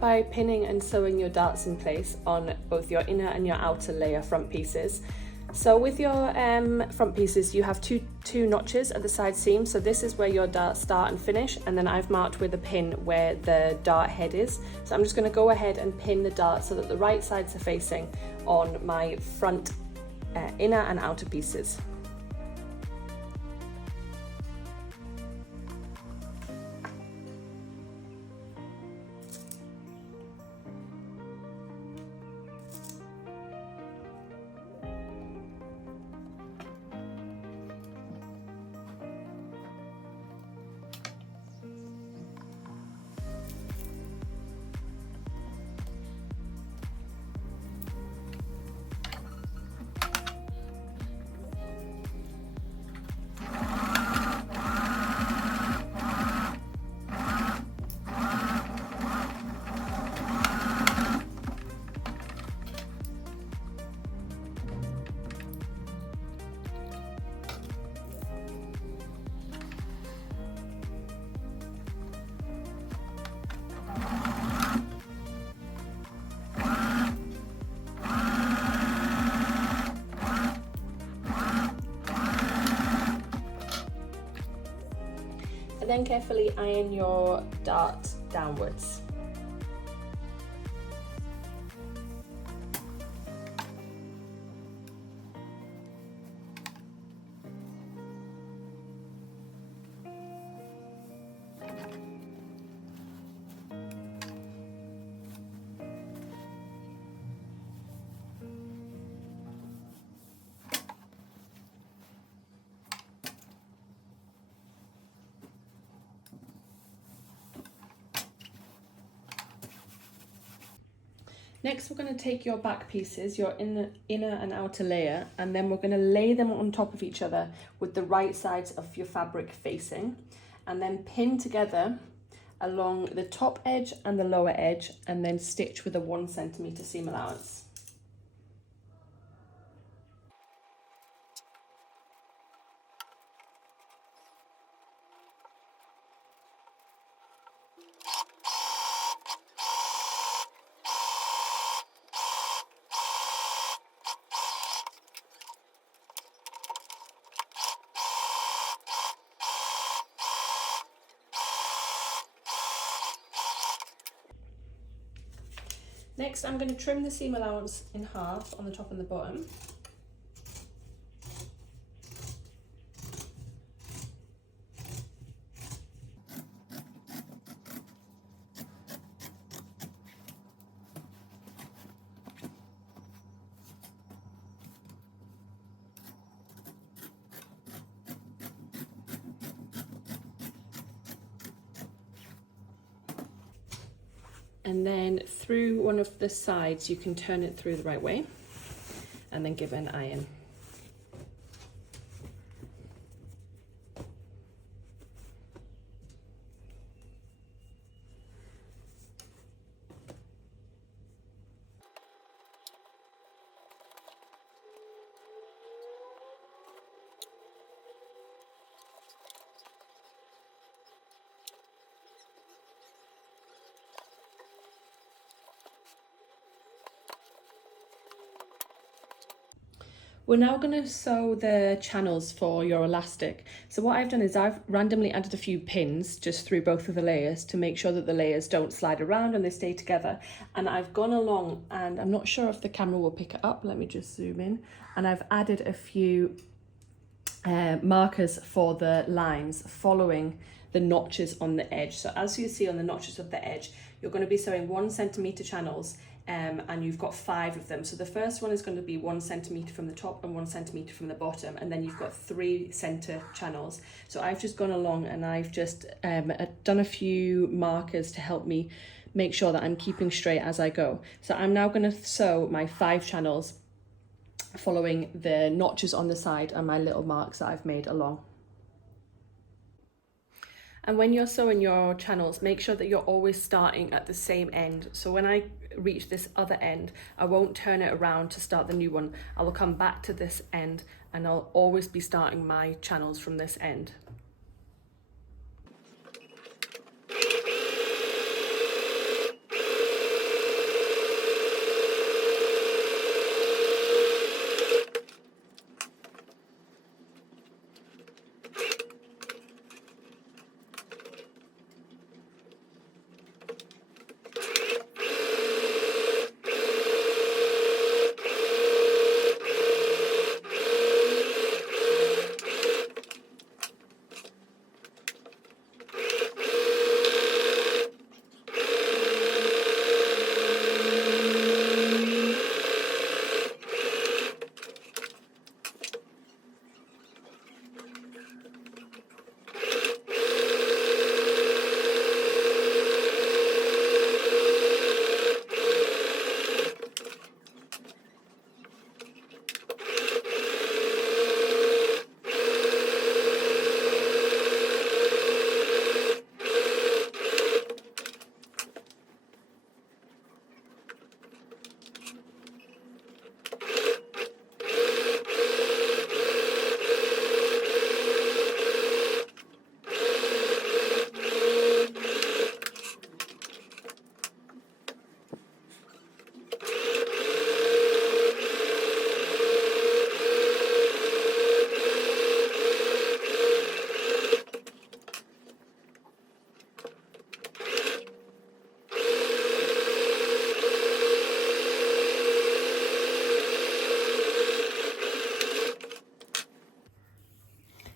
start by pinning and sewing your darts in place on both your inner and your outer layer front pieces. So with your front pieces, you have two notches at the side seam. So this is where your darts start and finish, and then I've marked with a pin where the dart head is. So I'm just going to go ahead and pin the dart so that the right sides are facing on my front inner and outer pieces. Then carefully iron your dart downwards. Next, we're going to take your back pieces, your inner and outer layer, and then we're going to lay them on top of each other with the right sides of your fabric facing, and then pin together along the top edge and the lower edge, and then stitch with a 1 centimeter seam allowance. Next, I'm going to trim the seam allowance in half on the top and the bottom. And then through one of the sides, you can turn it through the right way and then give it an iron. We're now going to sew the channels for your elastic. So what I've done is I've randomly added a few pins just through both of the layers to make sure that the layers don't slide around and they stay together. And I've gone along, and I'm not sure if the camera will pick it up. Let me just zoom in. And I've added a few markers for the lines following the notches on the edge. So as you see on the notches of the edge, you're going to be sewing 1 centimeter channels, and you've got 5 of them. So the first one is going to be 1 centimeter from the top and 1 centimeter from the bottom, and then you've got 3 center channels. So I've just gone along and I've just done a few markers to help me make sure that I'm keeping straight as I go. So I'm now going to sew my 5 channels following the notches on the side and my little marks that I've made along. And when you're sewing your channels, make sure that you're always starting at the same end. So when I reach this other end, I won't turn it around to start the new one. I will come back to this end and I'll always be starting my channels from this end.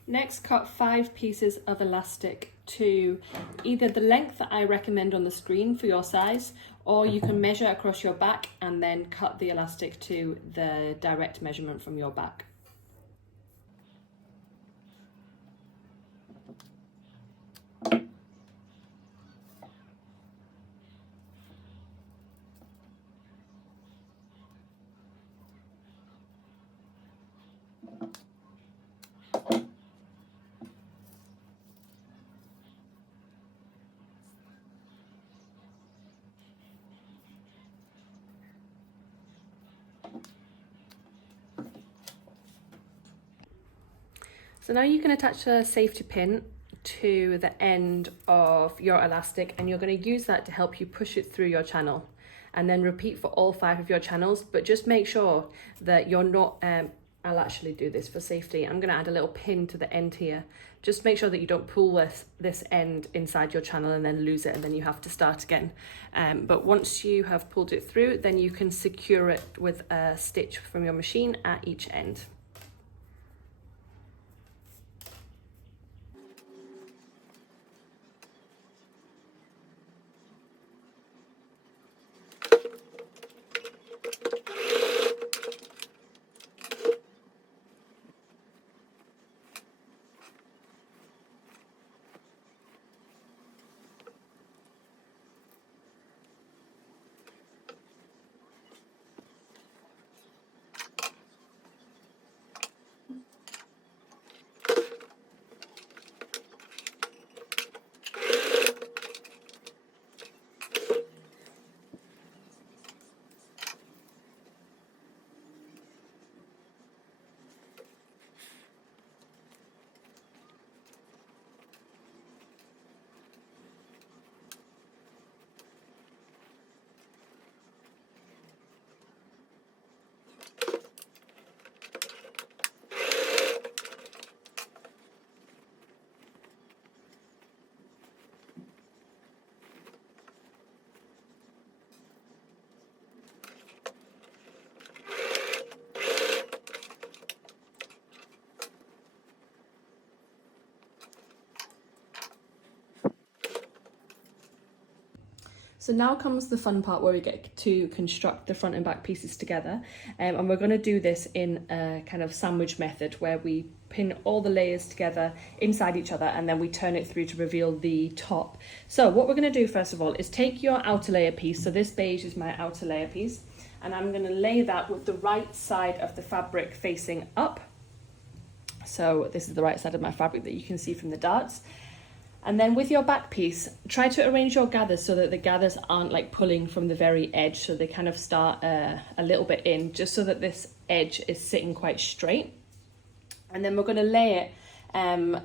Next, cut 5 pieces of elastic to either the length that I recommend on the screen for your size, or you can measure across your back and then cut the elastic to the direct measurement from your back. So now you can attach a safety pin to the end of your elastic, and you're going to use that to help you push it through your channel, and then repeat for all 5 of your channels. But just make sure that you're not, I'll actually do this for safety. I'm going to add a little pin to the end here. Just make sure that you don't pull this end inside your channel and then lose it, and then you have to start again. But once you have pulled it through, then you can secure it with a stitch from your machine at each end. So now comes the fun part where we get to construct the front and back pieces together. And we're going to do this in a kind of sandwich method where we pin all the layers together inside each other, and then we turn it through to reveal the top. So what we're going to do first of all is take your outer layer piece. So this beige is my outer layer piece, and I'm going to lay that with the right side of the fabric facing up. So this is the right side of my fabric that you can see from the darts. And then with your back piece, try to arrange your gathers so that the gathers aren't like pulling from the very edge, so they kind of start a little bit in, just so that this edge is sitting quite straight. And then we're going to lay it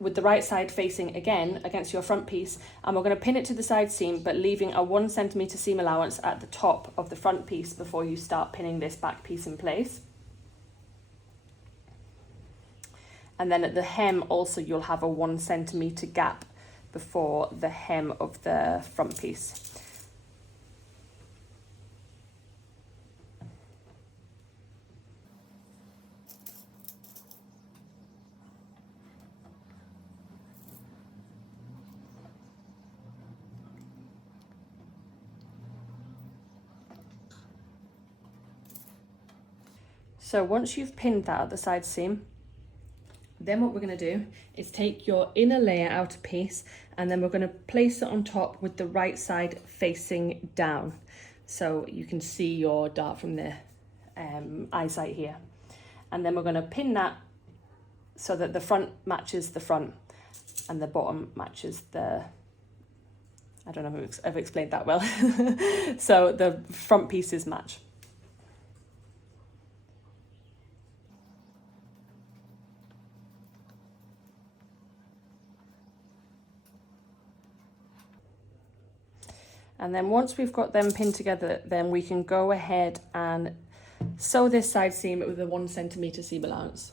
with the right side facing again against your front piece, and we're going to pin it to the side seam, but leaving a 1 centimeter seam allowance at the top of the front piece before you start pinning this back piece in place. And then at the hem also you'll have a 1 centimeter gap before the hem of the front piece. So once you've pinned that at the side seam, then what we're going to do is take your inner layer outer piece, and then we're going to place it on top with the right side facing down. So you can see your dart from the eyesight here. And then we're going to pin that so that the front matches the front and the bottom matches the, I don't know if I've explained that well. So the front pieces match. And then once we've got them pinned together, then we can go ahead and sew this side seam with a 1 centimeter seam allowance.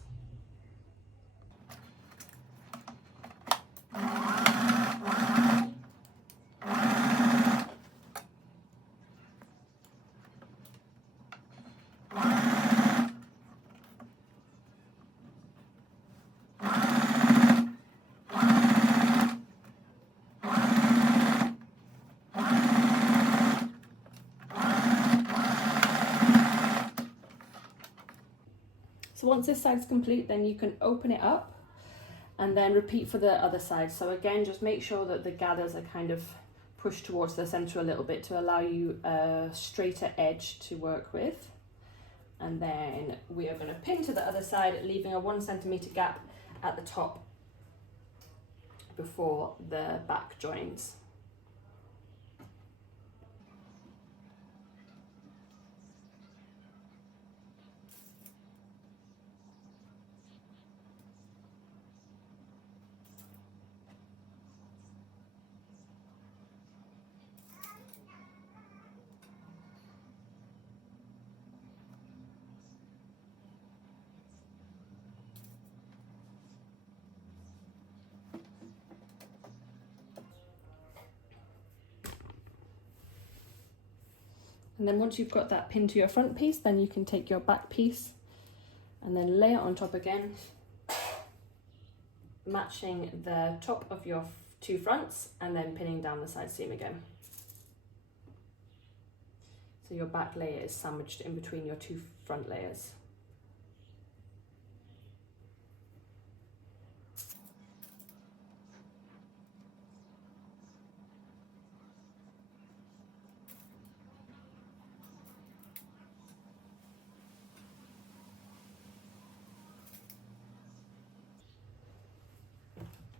once this side's complete, then you can open it up and then repeat for the other side. So again, just make sure that the gathers are kind of pushed towards the center a little bit to allow you a straighter edge to work with. And then we are going to pin to the other side, leaving a 1 centimeter gap at the top before the back joins. And then once you've got that pinned to your front piece, then you can take your back piece and then lay it on top again, matching the top of your 2 fronts and then pinning down the side seam again. So your back layer is sandwiched in between your 2 front layers.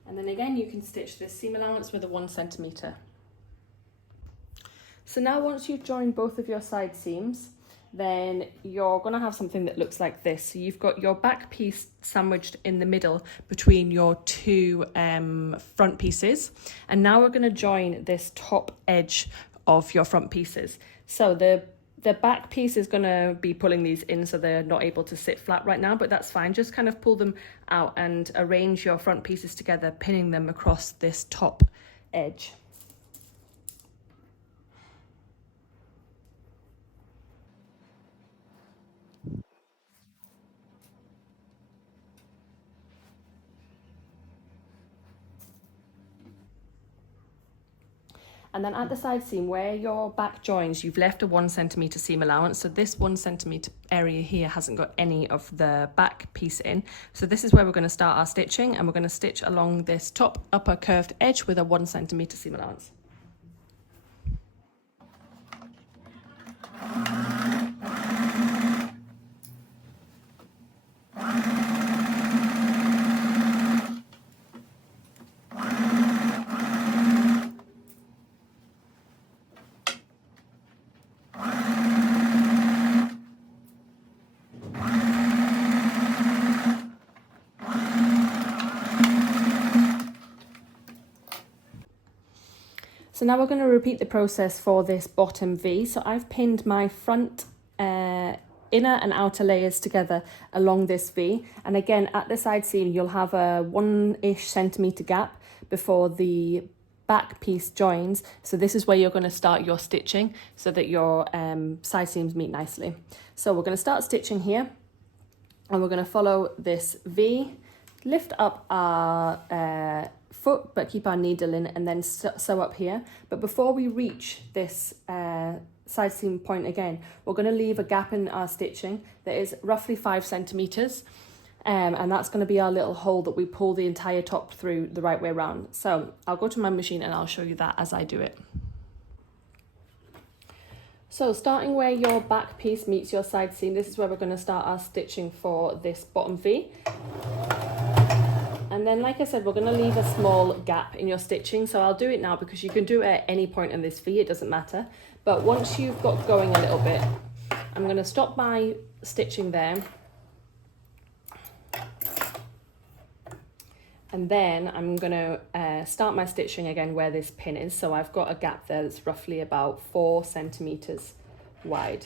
And then again, you can stitch this seam allowance with a 1 centimeter. So now once you've joined both of your side seams, then you're going to have something that looks like this. So you've got your back piece sandwiched in the middle between your 2 front pieces. And now we're going to join this top edge of your front pieces. So the back piece is going to be pulling these in, so they're not able to sit flat right now, but that's fine. Just kind of pull them out and arrange your front pieces together, pinning them across this top edge. And then at the side seam where your back joins, you've left a 1 centimeter seam allowance. So this 1 centimeter area here hasn't got any of the back piece in. So this is where we're going to start our stitching, and we're going to stitch along this top upper curved edge with a 1 centimeter seam allowance. So now we're going to repeat the process for this bottom V. So I've pinned my front inner and outer layers together along this V. And again, at the side seam, you'll have a 1-ish centimeter gap before the back piece joins. So this is where you're going to start your stitching so that your side seams meet nicely. So we're going to start stitching here, and we're going to follow this V, lift up our foot but keep our needle in, and then sew up here. But before we reach this side seam point again, we're going to leave a gap in our stitching that is roughly 5 centimeters, and that's going to be our little hole that we pull the entire top through the right way around. So I'll go to my machine and I'll show you that as I do it. So starting where your back piece meets your side seam, this is where we're going to start our stitching for this bottom V. And then, like I said, we're going to leave a small gap in your stitching. So I'll do it now because you can do it at any point in this V, it doesn't matter. But once you've got going a little bit, I'm going to stop my stitching there. And then I'm going to start my stitching again where this pin is. So I've got a gap there that's roughly about 4 centimeters wide.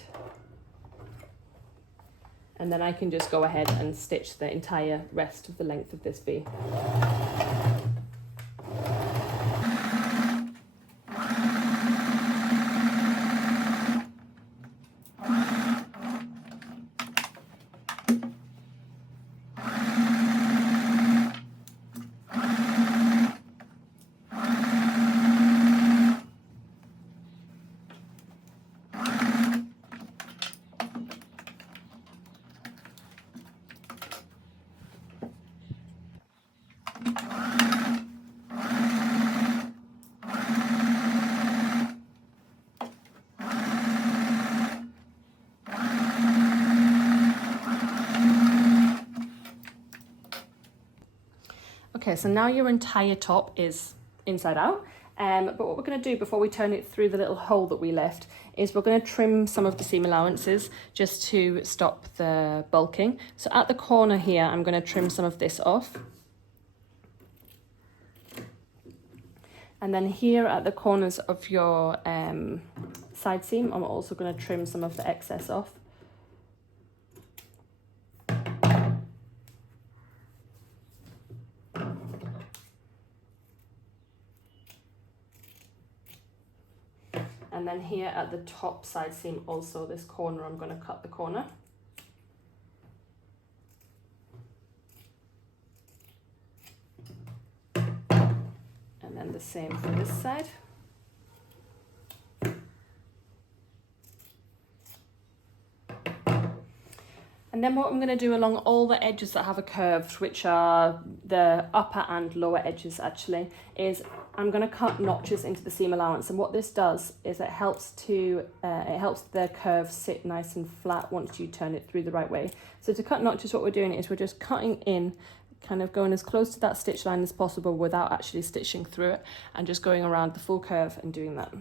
And then I can just go ahead and stitch the entire rest of the length of this V. Okay, so now your entire top is inside out. But what we're going to do before we turn it through the little hole that we left is we're going to trim some of the seam allowances just to stop the bulking. So at the corner here, I'm going to trim some of this off. And then here at the corners of your side seam, I'm also going to trim some of the excess off. And then here at the top side seam, also this corner, I'm going to cut the corner. And then the same for this side. And then what I'm going to do along all the edges that have a curve, which are the upper and lower edges actually, is I'm going to cut notches into the seam allowance. And what this does is it helps the curve sit nice and flat once you turn it through the right way. So to cut notches, what we're doing is we're just cutting in, kind of going as close to that stitch line as possible without actually stitching through it, and just going around the full curve and doing that.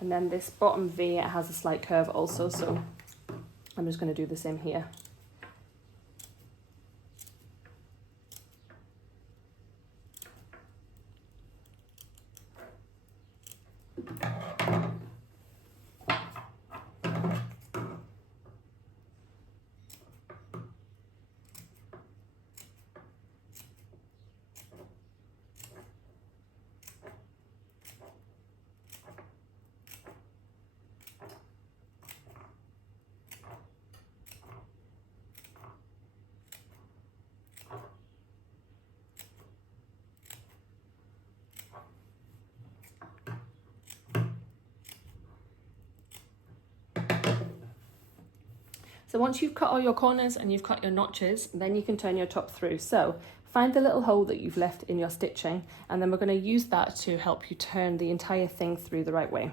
And then this bottom V, it has a slight curve also, so I'm just going to do the same here. So once you've cut all your corners and you've cut your notches, then you can turn your top through. So find the little hole that you've left in your stitching, and then we're going to use that to help you turn the entire thing through the right way.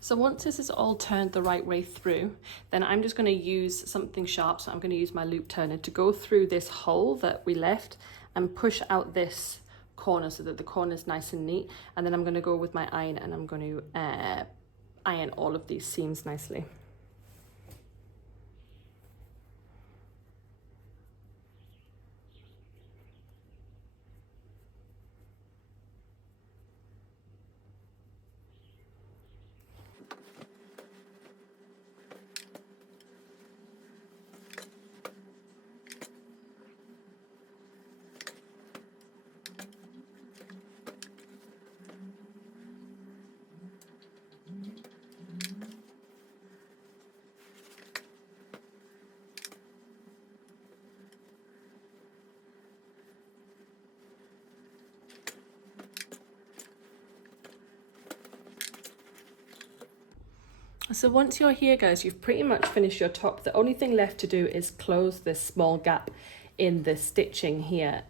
So once this is all turned the right way through, then I'm just going to use something sharp. So I'm going to use my loop turner to go through this hole that we left and push out this corner so that the corner is nice and neat. And then I'm going to go with my iron and I'm going to iron all of these seams nicely. So once you're here, guys, you've pretty much finished your top. The only thing left to do is close this small gap in the stitching here.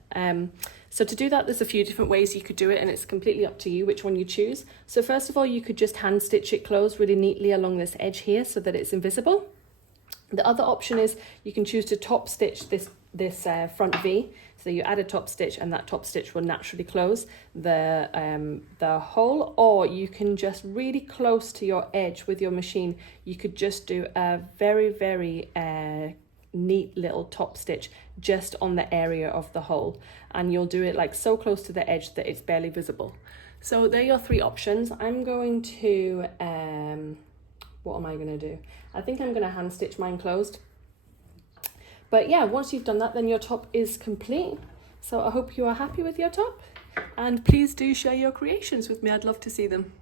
So to do that, there's a few different ways you could do it, and it's completely up to you which one you choose. So first of all, you could just hand stitch it closed really neatly along this edge here so that it's invisible. The other option is you can choose to top stitch this front V. So you add a top stitch and that top stitch will naturally close the hole, or you can just really close to your edge with your machine. You could just do a very, very neat little top stitch just on the area of the hole, and you'll do it like so close to the edge that it's barely visible. So there are your 3 options. I'm going to what am I going to do? I think I'm going to hand stitch mine closed. But yeah, once you've done that, then your top is complete. So I hope you are happy with your top, and please do share your creations with me. I'd love to see them.